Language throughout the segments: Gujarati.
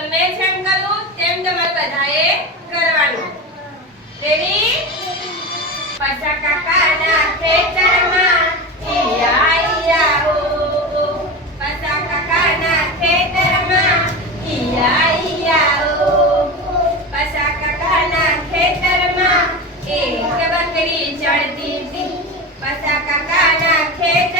તમને જેમ કરું તેમ તમારે બધાએ કરવાનું. રેડી પાછા કાકા ના ખેતરમાં એક બકરી ચડતી હતી. પાછા કાકા ના ખેતર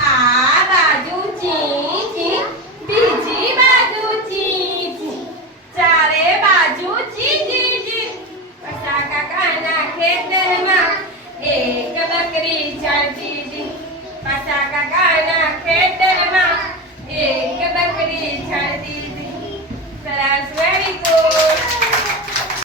આ બાજુ ચી બીજી બાજુ ચી ચારે બાજુ ચી ચી ચી પસા ખેતરમાં એક બકરી ચાલતી હતી પસા કાકાના ખેતરમાં